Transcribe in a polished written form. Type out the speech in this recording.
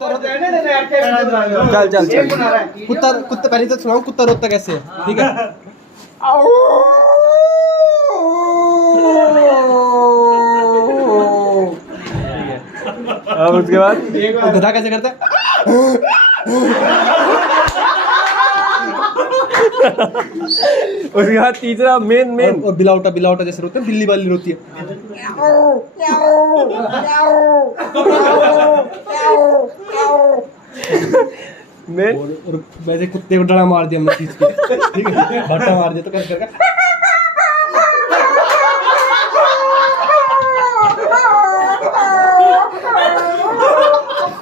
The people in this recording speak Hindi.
चल चल चल कुत्ता कुत्ता पहले तो सुनाओ कुत्ता रोता कैसे है, ठीक है। अब उसके बाद गधा कैसे करता है? उसके बाद तीसरा मेन और बिलाउटा जैसे रोते हैं, बिल्ली वाली रोती है। मेन और वैसे कुत्ते को डरा मार दिया हमने, ठीक है, भट्टा मार दिया तो कर